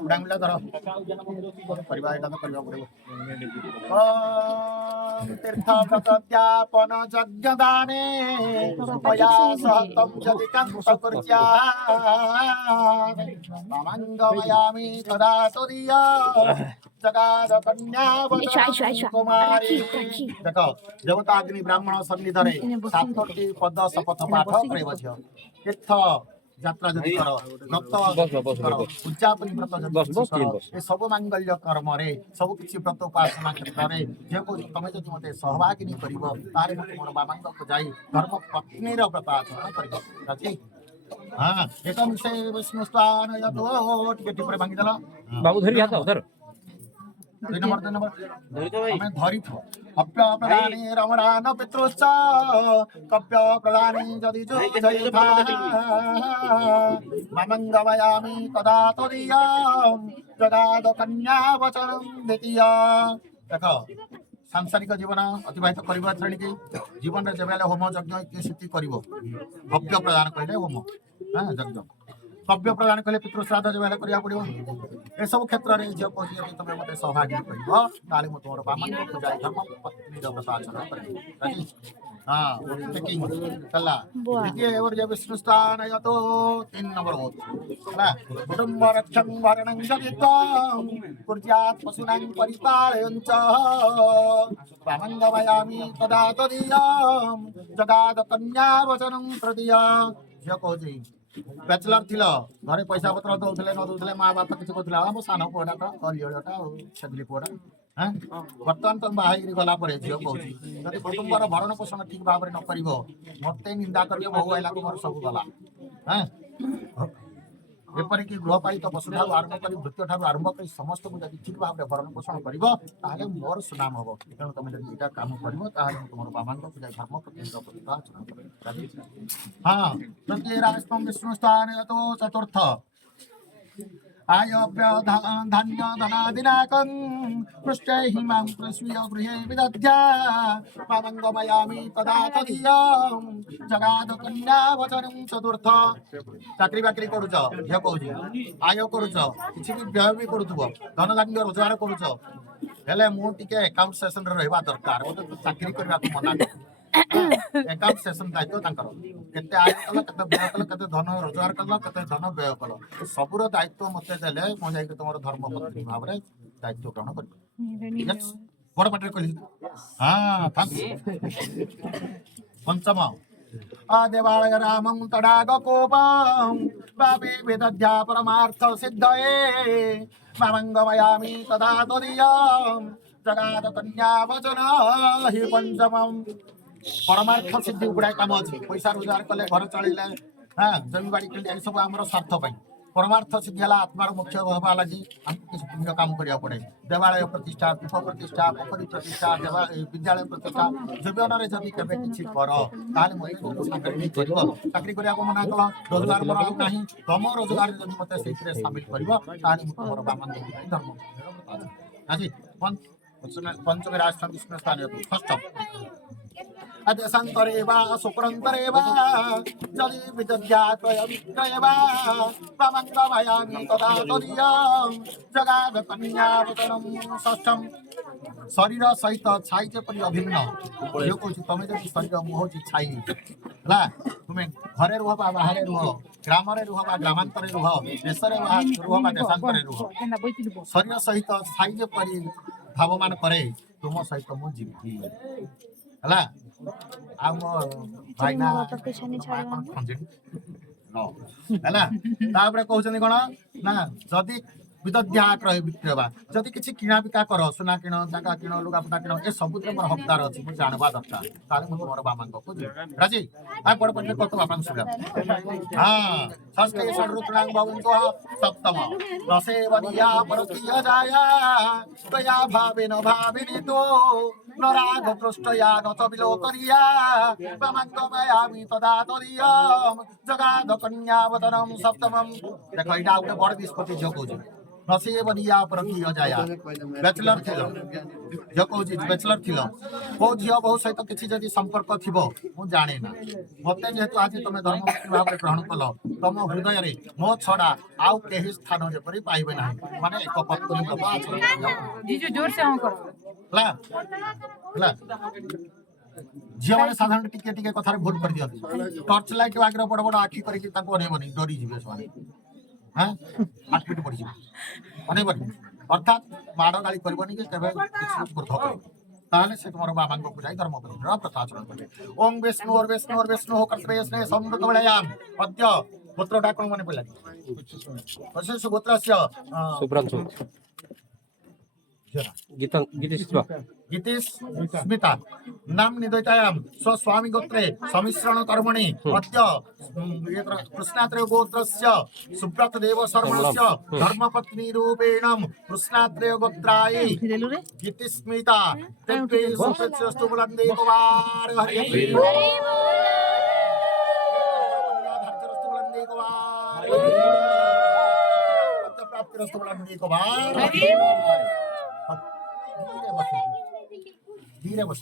उडांगला धर परिवार तो करबा पड़िबो तीर्थ व्रतत्यापन यज्ञ दाने मया सहतम यदि कंस कुर्या मामंगमयामि तदा तुरिया जगाद कन्या कुमारी देखो देवताग्नि ब्राह्मण सन्निधरे सातटी पद शपथ पाठ करेब झियो तीर्थ यात्रा जदि कर व्रत उद्यापन व्रत जदि ए सब मांगल्य कर्म रे सब किछि व्रत उपासना क्षेत्र रे जे को तमे जदि मते सहभागिनी करिवो तारे मते मोर बाबांग को जाई धर्म पत्नी रो व्रत आचरण करिवो राजी हां एकम से विष्णु स्थान यतो टिके टिपरे भांगी देला बाबू धरी हाथ उधर 2 नंबर हमें धरी थो अप्य प्रदाने रमणान पितृश्च कप्य प्रदाने जदि जयथा ममंगमयामि तदा तदीयं जगाद कन्या वचनं द्वितीय देखो सांसारिक जीवन अतिबाहित करबा श्रेणी जीवन रे जेबेले होम यज्ञ स्थिति करिवो भव्य प्रदान कहले होम हां यज्ञ भव्य प्रदान कहले पितृ श्राद्ध जेबेले करिया पड़िबो ए सब क्षेत्र रे जे को तमे मते सहभागी करिवो ताले म तोर बामन को जाय धर्म पत्नी रो व्रत आचरण करिवो राजी हां टेकिंग चला देखिए और जब विष्णु स्थान यतो 3 नंबर हो ना कुटुंब रक्षं भरणं जगित्वं कुर्यात् पशूनां परिपालयञ्च बामंगमयामि तदा तदीयं जगाद कन्या वचनं तृतीय जे को जी बैचलर थिलो घरे पैसा पत्र दउथले न दउथले मां बाप किछ कहथले हम सानो पोडा त कलियडटा छदली पोडा हां वर्तमान तो बाहिरी गला परे जियो कहूची जदि कुटुंबर भरण पोषण ठीक भाबरे न करिवो मते निंदा करियो बहु आइला को मोर सब गला हां एपरिक गृहपालित पशु ठार आरंभ कर भृत्य ठार आरंभ कर समस्त को जब ठीक भाव में भरण पोषण कर मोर सुनाम हम तेणु तुम जब यहाँ कम कर तुम बाबा पूजा धर्म प्रति हाँ तृतीय राष्ट्रम विष्णु स्थान तो चतुर्थ आयव्य धान्य धनादिनाकं पृष्ठे हिमां प्रस्वीय गृहे विदध्या पावंगमयामि तदा तदीयं जगाद कन्या वचनं चतुर्थ चाकरी बाकरी करूच झियो कहूची आय करूच किछि भी व्यय भी करूथबो धन धान्य रोजगार करूच हेले मु टिके अकाउंट सेशन रे रहबा दरकार ओते तो चाकरी करबा को मना अकाउंट सेशन दायित्व तांकर केते आय कल केते व्यय कल केते धन रोजगार कल केते धन व्यय कल सबुर दायित्व मते देले मो जाय के तुमर धर्म पत्नी भाव रे दायित्व ग्रहण कर बड़ पाटे कहली हां पंचम देवालय रामं तडाग कोपं पापे वेदध्या परमार्थ सिद्धये मामंगमयामि तदा तदीयं जगाद कन्या वचन हि पंचमं परमार्थ सिद्धि गुड़ाए कम अच्छे पैसा रोजगार कले घर चलैले हाँ जमी बाड़ी किने सब आम स्वार्थ परमार्थ सिद्धि है आत्मार मुख्य हवा लगी आमको किसी पुण्य काम करिया पड़े देवालय प्रतिष्ठा दीप प्रतिष्ठा पोखरी प्रतिष्ठा विद्यालय प्रतिष्ठा जीवन में जब केवे किसी कर चाकरी करने को मना कल रोजगार मोर ना तुम रोजगार जब मत से सामिल कर बामन धर्म आज पंचम राष्ट्र विष्णु स्थान षष्ठ अदेशंतरे वा सुप्रंतरे वा जलि विदध्यात्रय विक्रय वा प्रमंगमयामि तदा तदीयं जगाद कन्या वचनं षष्ठम शरीर सहित छाई जेपरि अभिन्न यो कहूँ तुम जब शरीर मुह छाई है तुम्हें घरे रुह बा बाहर रुह ग्राम रुह बा ग्रामांतर रुह देश रुह बा देशांतर रुह शरीर सहित छाई जेपरि भावमान करे तुम सहित मु जीवी है आम भाईना कहते कौन ना जदि विदध्यात रहे विक्रेवा जदि किसी किणा बिका कर सुना किण जगह किण लुगापटा किण ए सब मोर हकदार अच्छी मुझे जानवा दरकार ताले मुझे मोर बाबा को राजी आ बड़ पटे कत बापा सुना हाँ षष्ठे षड्रुद्रांग भवन्तो सप्तम रसे वनिया परकीय जाया त्वया भावेन भाविनी तो नराग पृष्ठया न च विलोकनिया प्रमंगमयामि तदा तदीयं जगाद कन्या वचनं सप्तमं देखो इटा गोटे बड़ निष्पत्ति जो कहूँ नसीब दिया परखी जाया बैचलर थिलो जो कहूँ बैचलर थिलो को झील बहु सहित किसी जदि संपर्क थिबो मु जाने ना मते जेहेतु आज तुम धर्मपत्नी भाव ग्रहण कल तुम हृदय रे मो छड़ा आउ केही स्थान जेपरि पाइबे ना माने एक पत्नी बाबा जीजू जोर से हाँ करो ला ला झील मैंने साधारण टिके टिके कथार भूल कर दियंती टर्च लाइट आगे बड़ बड़ आखि करके अनेबनी डरी जीवे से हाँ आठपिट पड़ अनेबनी अर्थात माड़ गाड़ी करबनी कि केबे क्रोध कर ताहले से तुम बाबा को पूजा धर्म प्रथा आचरण करें ओम विष्णु और विष्णु और विष्णु होकर स्नेह समृद्ध बलयाम अद्य पुत्रटा कौन मन पड़ा वशिष्ठ गोत्रस्य सुब्रांशु गीतिश स्मिता नाम निदयतायाम स्वस्वामी गोत्रे समिश्रण कर्मणि अद्य कृष्णात्रय गोत्रस्य सुब्रत देव शर्मणस्य धर्मपत्नी रूपेण कृष्णात्रय गोत्राय गीतिस्मिता तत्ते सुप्रतिष्ठु बुलंदे कुमार हरि हरि धर्तरस्तु बुलंदे कुमार प्राप्तिरस्तु बुलंदे कुमार धीरे बस